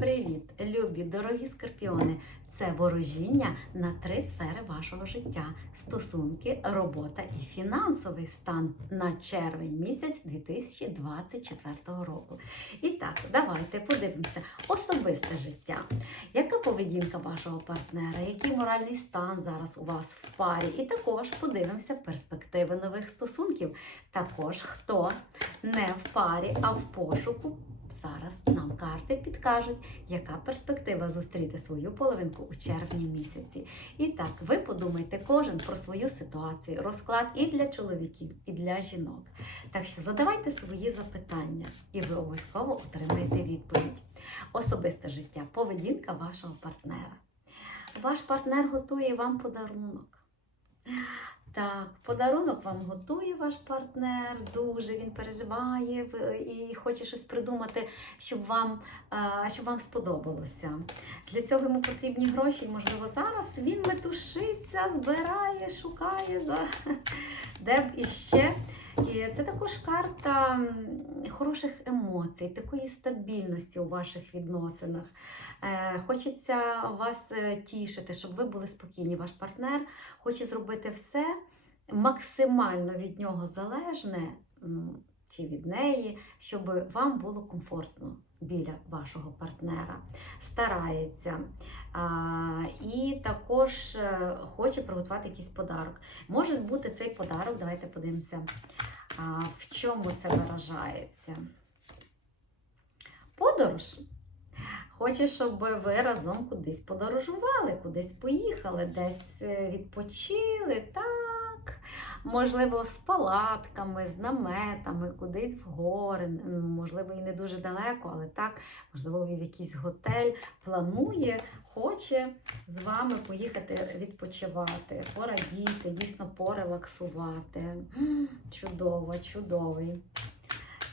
Привіт, любі, дорогі скорпіони! Це ворожіння на три сфери вашого життя: стосунки, робота і фінансовий стан на червень місяць 2024 року. І так, давайте подивимося особисте життя. Яка поведінка вашого партнера, який моральний стан зараз у вас в парі? І також подивимося перспективи нових стосунків. Також хто не в парі, а в пошуку. Зараз нам карти підкажуть, яка перспектива зустріти свою половинку у червні місяці. І так, ви подумайте кожен про свою ситуацію, розклад і для чоловіків, і для жінок. Так що задавайте свої запитання, і ви обов'язково отримаєте відповідь. Особисте життя, поведінка вашого партнера. Ваш партнер готує вам подарунок. Так, подарунок вам готує ваш партнер, дуже він переживає і хоче щось придумати, щоб вам, е, щоб вам сподобалося. Для цього йому потрібні гроші, можливо, зараз він метушиться, збирає, шукає за де б іще. І це також карта хороших емоцій, такої стабільності у ваших відносинах. Е, Хочеться вас е, тішити, щоб ви були спокійні. Ваш партнер хоче зробити все максимально від нього залежне чи від неї, щоб вам було комфортно біля вашого партнера. Старається. А, і також е, хоче приготувати якийсь подарок. Може бути цей подарок, давайте подивимося, а, в чому це виражається. Подорож. Хоче, щоб ви разом кудись подорожували, кудись поїхали, десь е, відпочили, так. Можливо, з палатками, з наметами, кудись в гори, можливо, і не дуже далеко, але так, можливо, в якийсь готель планує, хоче з вами поїхати відпочивати, порадіти, дійсно порелаксувати. Чудово, чудовий.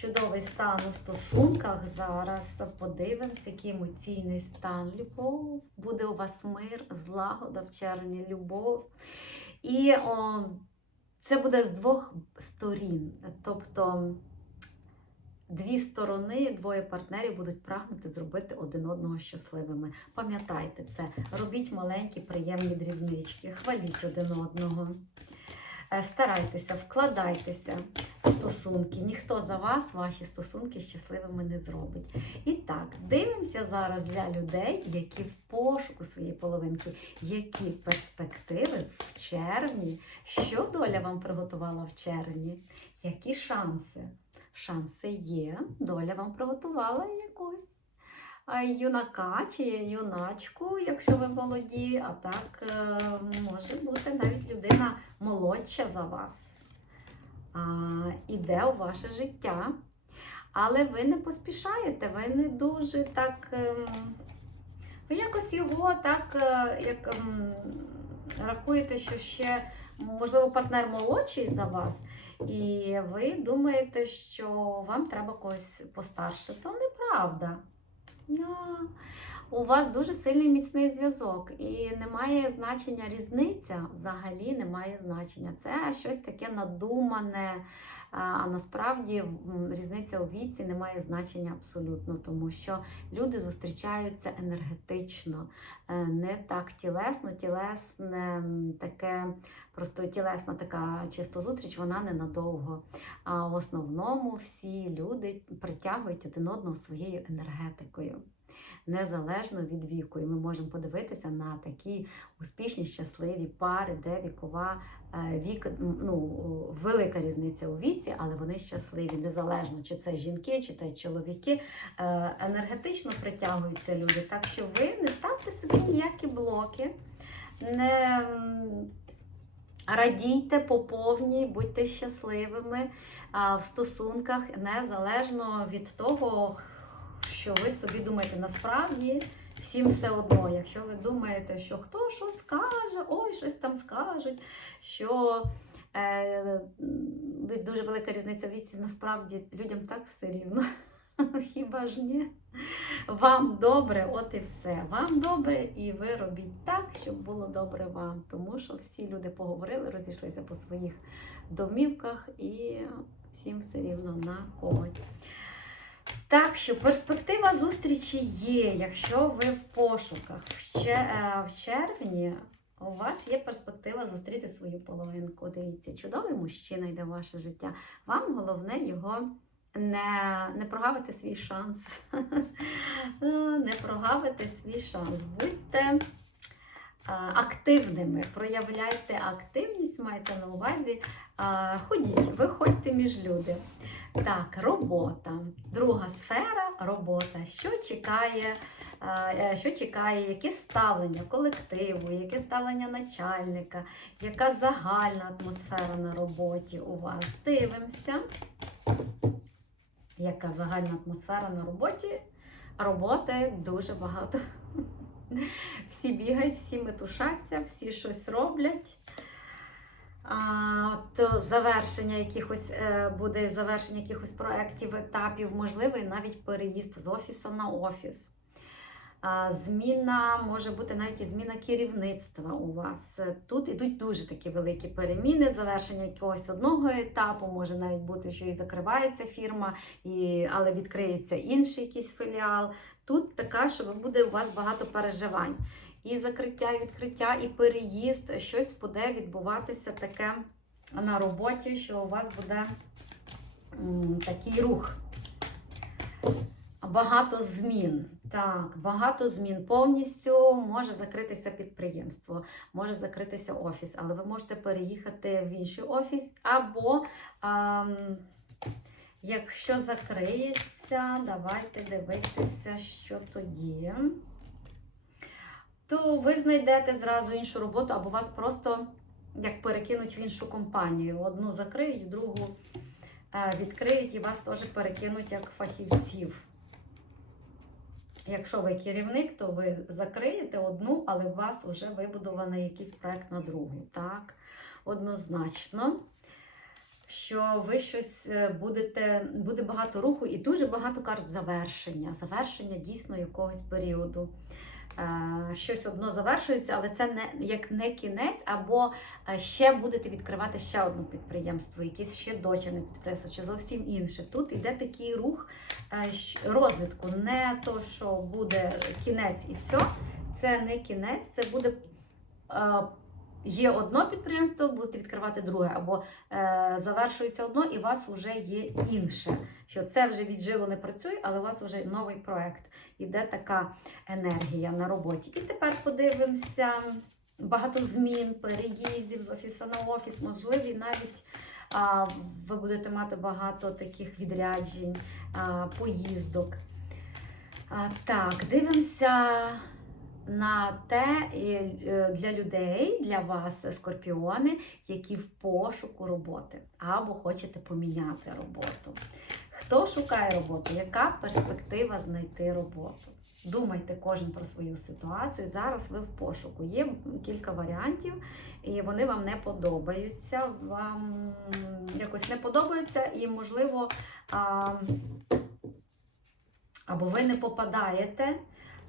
Чудовий стан у стосунках зараз. Подивимось, який емоційний стан. Любов. Буде у вас мир, злагода в червні, любов. І о, це буде з двох сторін. Тобто дві сторони, двоє партнерів будуть прагнути зробити один одного щасливими. Пам'ятайте це, робіть маленькі приємні дрібнички, хваліть один одного. Е, Старайтеся, вкладайтеся в стосунки. Ніхто за вас ваші стосунки щасливими не зробить. І так, дивимося зараз для людей, які в пошуку своєї половинки, які перспективи в червні, що доля вам приготувала в червні, які шанси? Шанси є, доля вам приготувала якось юнака чи юначку, якщо ви молоді, а так е, може бути навіть людина молодша за вас. Іде у ваше життя. Але ви не поспішаєте, ви не дуже так. ем, Ви якось його так е, як ем, рахуєте, що ще, можливо, партнер молодший за вас, і ви думаєте, що вам треба когось постарше. То неправда. У вас дуже сильний міцний зв'язок, і немає значення різниця, взагалі немає значення. Це щось таке надумане. А насправді різниця у віці не має значення абсолютно, тому що люди зустрічаються енергетично, не так тілесно, тілесне таке, просто тілесна така чисто зустріч, вона ненадовго. А в основному всі люди притягують один одного своєю енергетикою. Незалежно від віку, і ми можемо подивитися на такі успішні, щасливі пари, де вікова е, вік, ну, велика різниця у віці, але вони щасливі, незалежно чи це жінки, чи це чоловіки. Е, Енергетично притягуються люди. Так що ви не ставте собі ніякі блоки, не радійте по будьте щасливими в стосунках, незалежно від того, що ви собі думаєте насправді. Всім все одно, якщо ви думаєте, що хто що скаже, ой, щось там скажуть, що е, дуже велика різниця віці, насправді людям так все рівно. Хіба ж ні? Вам добре, от і все. Вам добре, і ви робіть так, щоб було добре вам. Тому що всі люди поговорили, розійшлися по своїх домівках і всім все рівно на когось. Так що перспектива зустрічі є, якщо ви в пошуках. Е, в червні у вас є перспектива зустріти свою половинку. Дивіться, чудовий мужчина йде в ваше життя. Вам головне його не, не прогавити свій шанс. Е, не прогавити свій шанс. Будьте е, активними, проявляйте активність, мається на увазі. Ходіть, виходьте між люди. Так, робота. Друга сфера робота. Що чекає, е, що чекає, яке ставлення колективу, яке ставлення начальника, яка загальна атмосфера на роботі у вас? Дивимося. Яка загальна атмосфера на роботі? Роботи дуже багато. Всі бігають, всі метушаться, всі щось роблять. То завершення якихось е, буде завершення якихось проєктів, етапів, можливий навіть переїзд з офісу на офіс. Зміна може бути навіть і зміна керівництва у вас. Тут ідуть дуже такі великі переміни, завершення якогось одного етапу, може навіть бути, що і закривається фірма, і, але відкриється інший якийсь філіал. Тут така, що буде у вас багато переживань. І закриття, і відкриття, і переїзд, щось буде відбуватися таке на роботі, що у вас буде такий рух. Багато змін. Так, багато змін. Повністю може закритися підприємство, може закритися офіс, але ви можете переїхати в інший офіс. Або, ам, якщо закриється, давайте дивитися, що тоді. То ви знайдете зразу іншу роботу, або вас просто як перекинуть в іншу компанію. Одну закриють, другу е, відкриють і вас теж перекинуть як фахівців. Якщо ви керівник, то ви закриєте одну, але у вас вже вибудований якийсь проект на другу. Так, однозначно, що ви щось е, будете, буде багато руху і дуже багато карт завершення. Завершення дійсно якогось періоду. Е, Щось одно завершується, але це не як не кінець, або е, ще будете відкривати ще одне підприємство, якесь ще дочерне підприємство, чи зовсім інше. Тут іде такий рух е, розвитку. Не то, що буде кінець і все. Це не кінець, це буде. Є одно підприємство, будете відкривати друге, або е, завершується одно, і у вас вже є інше. Що це вже віджило не працює, але у вас вже новий проект. Іде така енергія на роботі. І тепер подивимося багато змін, переїздів з офісу на офіс, можливі навіть а, ви будете мати багато таких відряджень, а, поїздок. А, так, дивимося на те е, для людей, для вас, скорпіони, які в пошуку роботи або хочете поміняти роботу. Хто шукає роботу? Яка перспектива знайти роботу? Думайте кожен про свою ситуацію. Зараз ви в пошуку. Є кілька варіантів, і вони вам не подобаються. Вам якось не подобаються, і, можливо, або ви не попадаєте,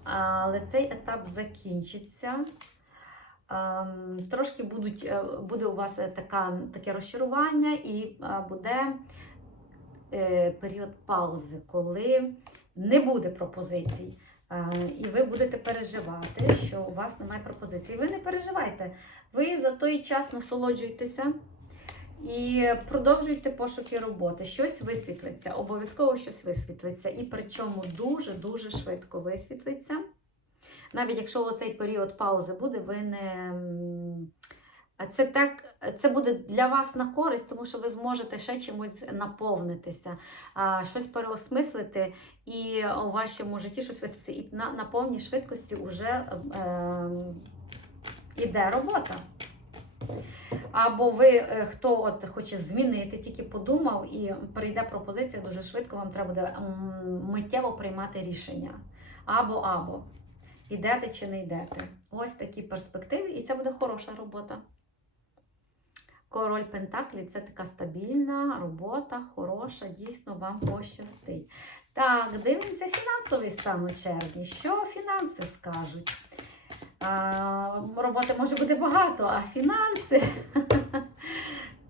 але цей етап закінчиться. Ем, Трошки будуть, е, буде у вас е, така, таке розчарування, і е, буде період паузи, коли не буде пропозицій. І ви будете переживати, що у вас немає пропозицій. Ви не переживайте. Ви за той час насолоджуйтеся і продовжуйте пошуки роботи. Щось висвітлиться, обов'язково щось висвітлиться. І причому дуже-дуже швидко висвітлиться. Навіть якщо оцей період паузи буде, ви не. Це так, це буде для вас на користь, тому що ви зможете ще чимось наповнитися, щось переосмислити, і у вашому житті щось висвітлиться. І на, на повній швидкості вже е, іде робота. Або ви, е, хто от хоче змінити, тільки подумав і прийде пропозиція дуже швидко, вам треба буде миттєво приймати рішення. Або, або. Йдете чи не йдете. Ось такі перспективи, і це буде хороша робота. Король Пентаклі це така стабільна робота, хороша, дійсно вам пощастить. Так, дивимося фінансовий стан у червні. Що фінанси скажуть? Роботи може бути багато, а фінанси.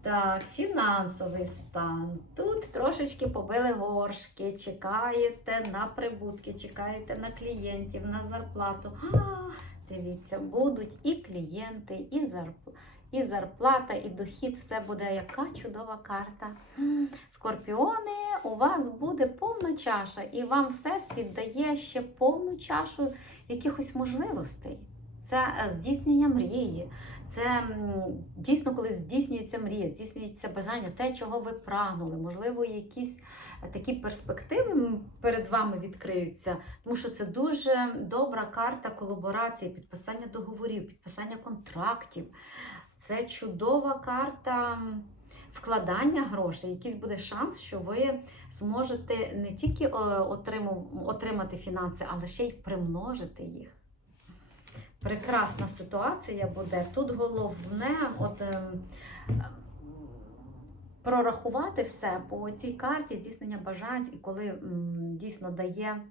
Так, фінансовий стан. Тут трошечки побили горшки, чекаєте на прибутки, чекаєте на клієнтів, на зарплату. А, дивіться, будуть і клієнти, і зарплата. І зарплата, і дохід, все буде яка чудова карта. Скорпіони, у вас буде повна чаша, і вам всесвіт дає ще повну чашу якихось можливостей. Це е, здійснення мрії. Це дійсно, коли здійснюється мрія, здійснюється бажання, те, чого ви прагнули. Можливо, якісь е, такі перспективи перед вами відкриються, тому що це дуже добра карта колаборації, підписання договорів, підписання контрактів. Це чудова карта вкладання грошей. Якийсь буде шанс, що ви зможете не тільки е, отримати фінанси, але ще й примножити їх. Прекрасна ситуація буде. Тут головне от, ем, прорахувати все по цій карті здійснення бажань, і коли дійсно дає е,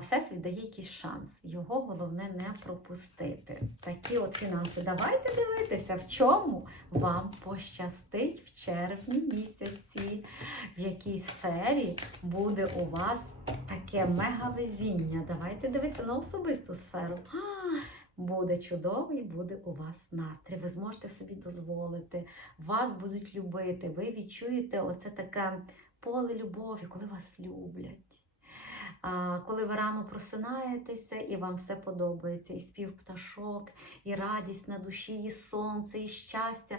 Всесвіт дає якийсь шанс. Його головне не пропустити. Такі от фінанси. Давайте дивитися, в чому вам пощастить в червні місяці, в якій сфері буде у вас таке мегавезіння. Давайте дивитися на особисту сферу. Буде чудовий, буде у вас настрій. Ви зможете собі дозволити, вас будуть любити. Ви відчуєте оце таке поле любові, коли вас люблять. Коли ви рано просинаєтеся і вам все подобається, і спів пташок, і радість на душі, і сонце, і щастя.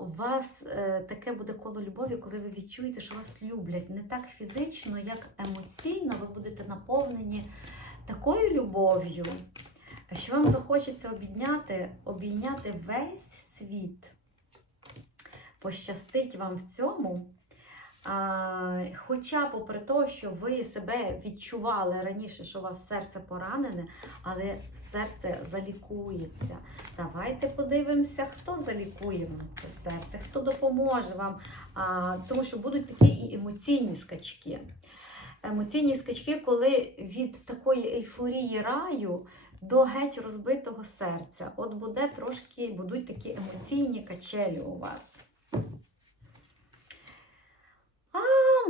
У вас е, таке буде коло любові, коли ви відчуєте, що вас люблять не так фізично, як емоційно. Ви будете наповнені такою любов'ю, що вам захочеться обійняти, обійняти весь світ. Пощастить вам в цьому. Хоча, попри те, що ви себе відчували раніше, що у вас серце поранене, але серце залікується. Давайте подивимося, хто залікує вам це серце, хто допоможе вам, тому що будуть такі і емоційні скачки. Емоційні скачки, коли від такої ейфорії раю до геть розбитого серця. От буде трошки, будуть такі емоційні качелі у вас. А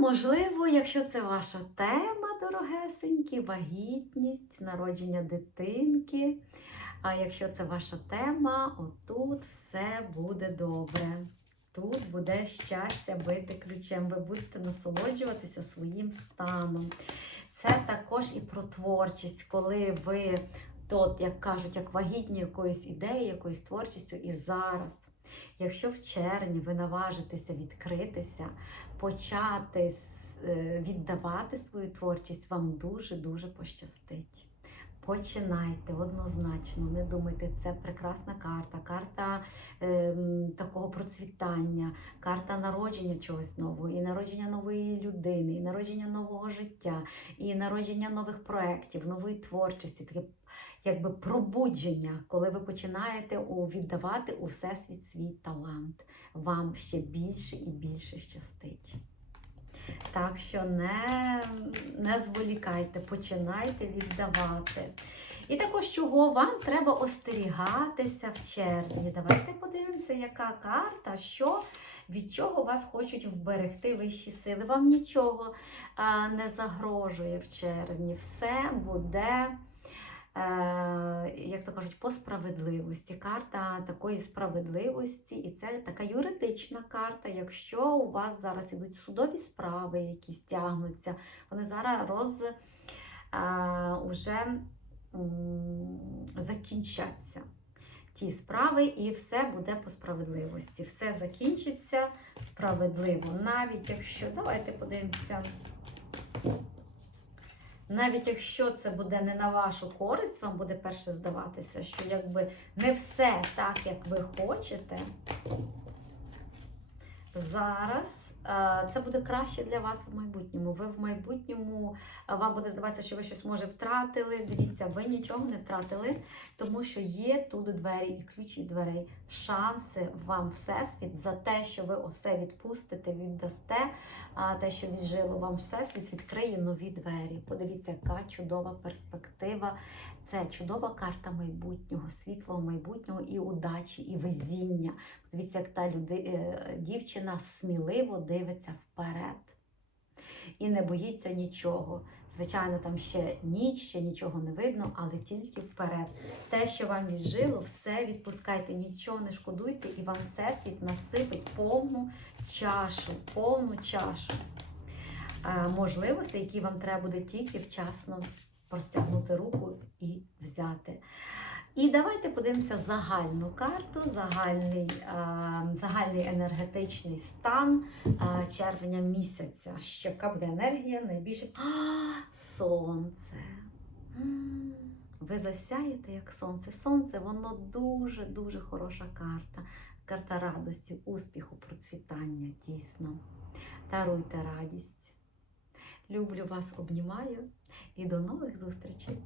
можливо, якщо це ваша тема, дорогесенькі, вагітність, народження дитинки. А якщо це ваша тема, отут все буде добре. Тут буде щастя бити ключем. Ви будете насолоджуватися своїм станом. Це також і про творчість, коли ви тут, як кажуть, як вагітні якоїсь ідеї, якоюсь творчістю і зараз. Якщо в червні ви наважитеся відкритися, почати е, віддавати свою творчість, вам дуже-дуже пощастить. Починайте однозначно, не думайте, це прекрасна карта, карта ем, такого процвітання, карта народження чогось нового, і народження нової людини, і народження нового життя, і народження нових проєктів, нової творчості, таке якби пробудження, коли ви починаєте віддавати у всесвіт свій талант. Вам ще більше і більше щастить. Так що не, не зволікайте, починайте віддавати. І також, чого вам треба остерігатися в червні. Давайте подивимося, яка карта, що, від чого вас хочуть вберегти вищі сили. Вам нічого а, не загрожує в червні. Все буде. Е, як то кажуть, по справедливості. Карта такої справедливості, і це така юридична карта. Якщо у вас зараз ідуть судові справи, які стягнуться, вони зараз роз е, уже закінчаться. Ті справи, і все буде по справедливості. Все закінчиться справедливо. Навіть якщо, давайте подивимося. Навіть якщо це буде не на вашу користь, вам буде перше здаватися, що якби не все так, як ви хочете. Зараз Е, Це буде краще для вас в майбутньому. Ви в майбутньому е, вам буде здаватися, що ви щось може втратили. Дивіться, ви нічого не втратили, тому що є тут двері і ключ від дверей. Шанси вам всесвіт за те, що ви усе відпустите, віддасте. А те, що віджило вам всесвіт, відкриє нові двері. Подивіться, яка чудова перспектива. Це чудова карта майбутнього, світлого майбутнього і удачі, і везіння. Подивіться, як та люди, е, дівчина сміливо дивиться вперед і не боїться нічого. Звичайно, там ще ніч, ще нічого не видно, але тільки вперед. Те, що вам віджило, все відпускайте, нічого не шкодуйте, і вам всесвіт насипить повну чашу, повну чашу е, можливостей, які вам треба буде тільки вчасно простягнути руку і взяти. І давайте подивимося загальну карту, загальний, загальний енергетичний стан червня місяця. Яка буде енергія найбільше. А, сонце. Ви засяєте як сонце. Сонце, воно дуже-дуже хороша карта. Карта радості, успіху, процвітання, дійсно. Даруйте радість. Люблю вас, обнімаю і до нових зустрічей!